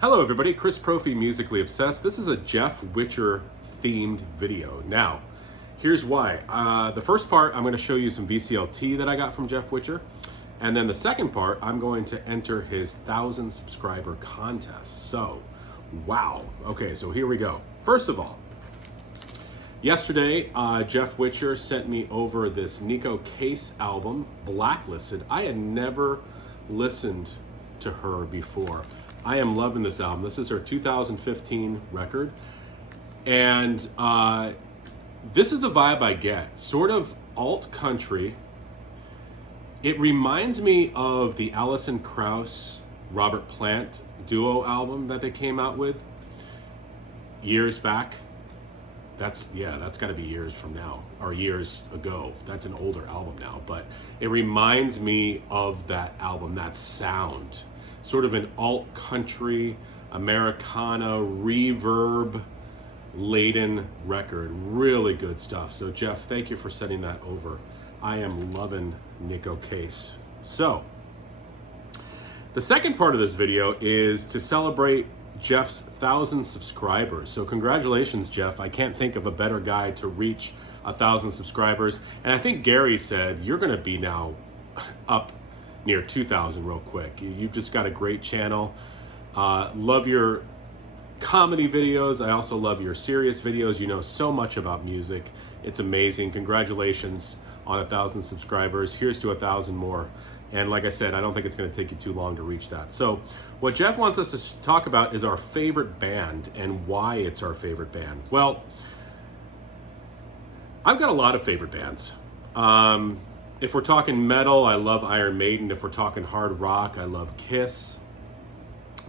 Hello everybody, Chris Profi, Musically Obsessed. This is a Jeff Whitcher themed video. Now, here's why. The first part, I'm going to show you some VCLT that I got from Jeff Whitcher. And then the second part, I'm going to enter his 1,000 subscriber contest. So, wow. Okay, so here we go. First of all, yesterday, Jeff Whitcher sent me over this Nico Case album, Blacklisted. I had never listened to her before. I am loving this album. This is her 2015 record. And this is the vibe I get. Sort of alt country. It reminds me of the Alison Krauss, Robert Plant duo album that they came out with years back. That's got to be years from now, or years ago. That's an older album now, but it reminds me of that album, that sound. Sort of an alt country, Americana, reverb laden record. Really good stuff. So Jeff, thank you for sending that over. I am loving Nico Case. So the second part of this video is to celebrate Jeff's 1,000 subscribers. So congratulations, Jeff. I can't think of a better guy to reach 1,000 subscribers. And I think Gary said you're going to be now up near 2,000 real quick. You've just got a great channel. Love your comedy videos. I also love your serious videos. You know so much about music. It's amazing. Congratulations on 1,000 subscribers. Here's to 1,000 more. And like I said, I don't think it's going to take you too long to reach that. So what Jeff wants us to talk about is our favorite band and why it's our favorite band. Well, I've got a lot of favorite bands. If we're talking metal, I love Iron Maiden. If we're talking hard rock, I love Kiss.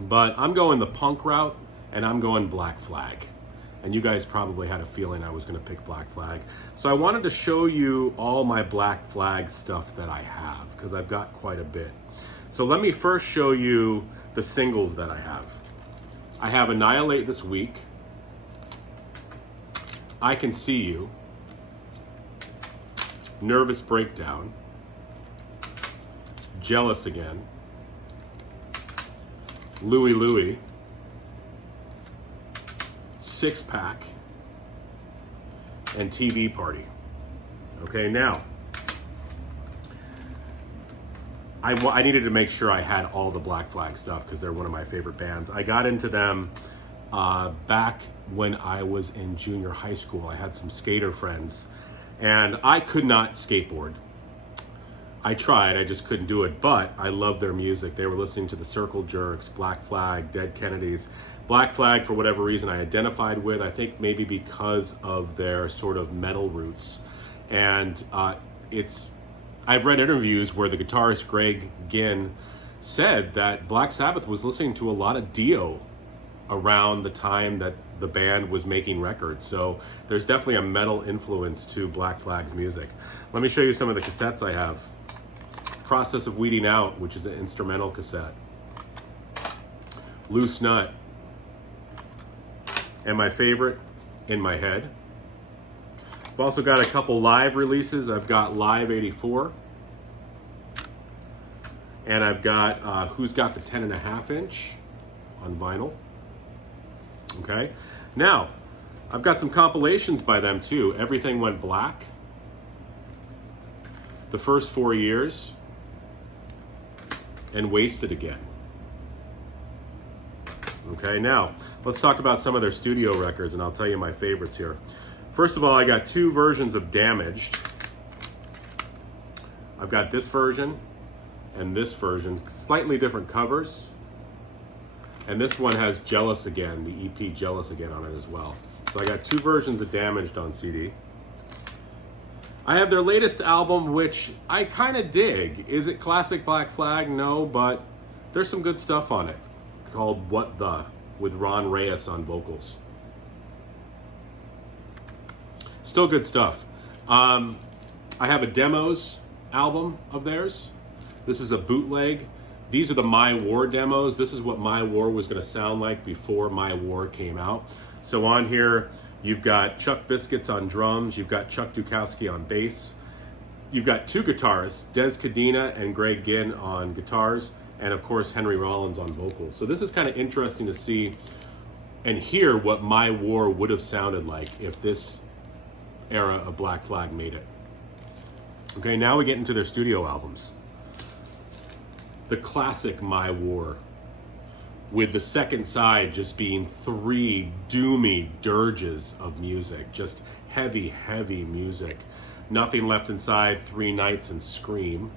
But I'm going the punk route, and I'm going Black Flag. And you guys probably had a feeling I was going to pick Black Flag. So I wanted to show you all my Black Flag stuff that I have, because I've got quite a bit. So let me first show you the singles that I have. I have Annihilate This Week, I Can See You, Nervous Breakdown, Jealous Again, Louie Louie, Six Pack, and TV Party. Okay, now, I needed to make sure I had all the Black Flag stuff because they're one of my favorite bands. I got into them back when I was in junior high school. I had some skater friends, and I could not skateboard. I tried, I just couldn't do it, but I love their music. They were listening to the Circle Jerks, Black Flag, Dead Kennedys. Black Flag, for whatever reason, I identified with, I think maybe because of their sort of metal roots. And I've read interviews where the guitarist Greg Ginn said that Black Sabbath was listening to a lot of Dio around the time that the band was making records. So there's definitely a metal influence to Black Flag's music. Let me show you some of the cassettes I have. Process of Weeding Out, which is an instrumental cassette. Loose Nut. And my favorite, In My Head. I've also got a couple live releases. I've got Live 84. And I've got Who's Got the 10.5 inch on vinyl. Okay. Now, I've got some compilations by them too. Everything Went Black. The First 4 Years. And Wasted Again. Okay, now let's talk about some of their studio records, and I'll tell you my favorites here. First of all, I got two versions of Damaged. I've got this version and this version, slightly different covers. And this one has Jealous Again, the EP Jealous Again on it as well. So I got two versions of Damaged on CD. I have their latest album, which I kind of dig. Is it classic Black Flag? No, but there's some good stuff on it, called What The, with Ron Reyes on vocals. Still good stuff. I have a Demos album of theirs. This is a bootleg. These are the My War demos. This is what My War was going to sound like before My War came out. So on here, you've got Chuck Biscuits on drums. You've got Chuck Dukowski on bass. You've got two guitarists, Des Cadena and Greg Ginn on guitars. and of course Henry Rollins on vocals. So this is kind of interesting to see and hear what My War would have sounded like if this era of Black Flag made it. Okay, now we get into their studio albums. The classic My War, with the second side just being 3 doomy dirges of music, just heavy, heavy music. Nothing Left Inside, 3 Nights, and Scream.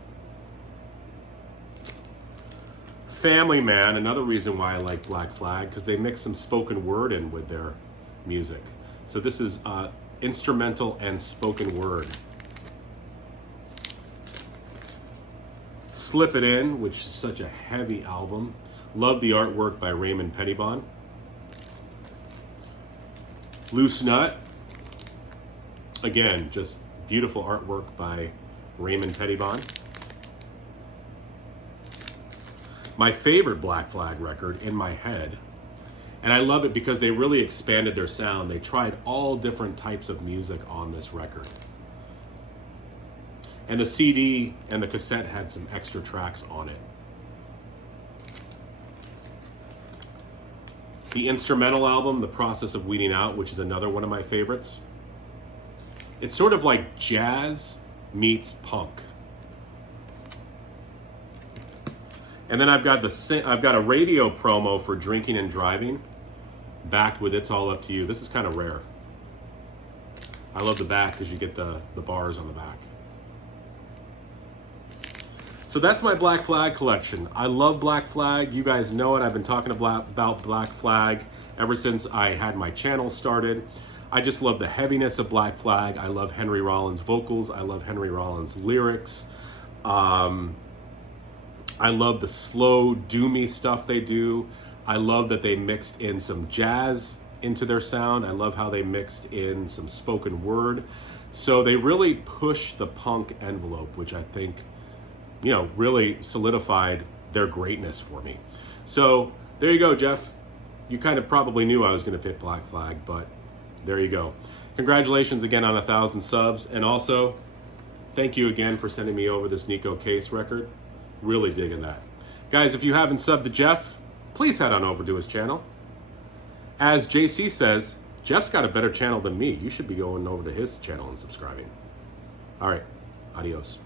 Family Man, another reason why I like Black Flag, because they mix some spoken word in with their music. So this is instrumental and spoken word. Slip It In, which is such a heavy album. Love the artwork by Raymond Pettibon. Loose Nut, again, just beautiful artwork by Raymond Pettibon. My favorite Black Flag record, In My Head. And I love it because they really expanded their sound. They tried all different types of music on this record. And the CD and the cassette had some extra tracks on it. The instrumental album, The Process of Weeding Out, which is another one of my favorites. It's sort of like jazz meets punk. And then I've got a radio promo for Drinking and Driving, backed with It's All Up to You. This is kind of rare. I love the back because you get the bars on the back. So that's my Black Flag collection. I love Black Flag. You guys know it. I've been talking about Black Flag ever since I had my channel started. I just love the heaviness of Black Flag. I love Henry Rollins' vocals. I love Henry Rollins' lyrics. I love the slow, doomy stuff they do. I love that they mixed in some jazz into their sound. I love how they mixed in some spoken word. So they really push the punk envelope, which I think, you know, really solidified their greatness for me. So there you go, Jeff. You kind of probably knew I was going to pick Black Flag, but there you go. Congratulations again on 1,000 subs. And also, thank you again for sending me over this Nico Case record. Really digging that. Guys, if you haven't subbed to Jeff, please head on over to his channel. As JC says, Jeff's got a better channel than me. You should be going over to his channel and subscribing. All right, adios.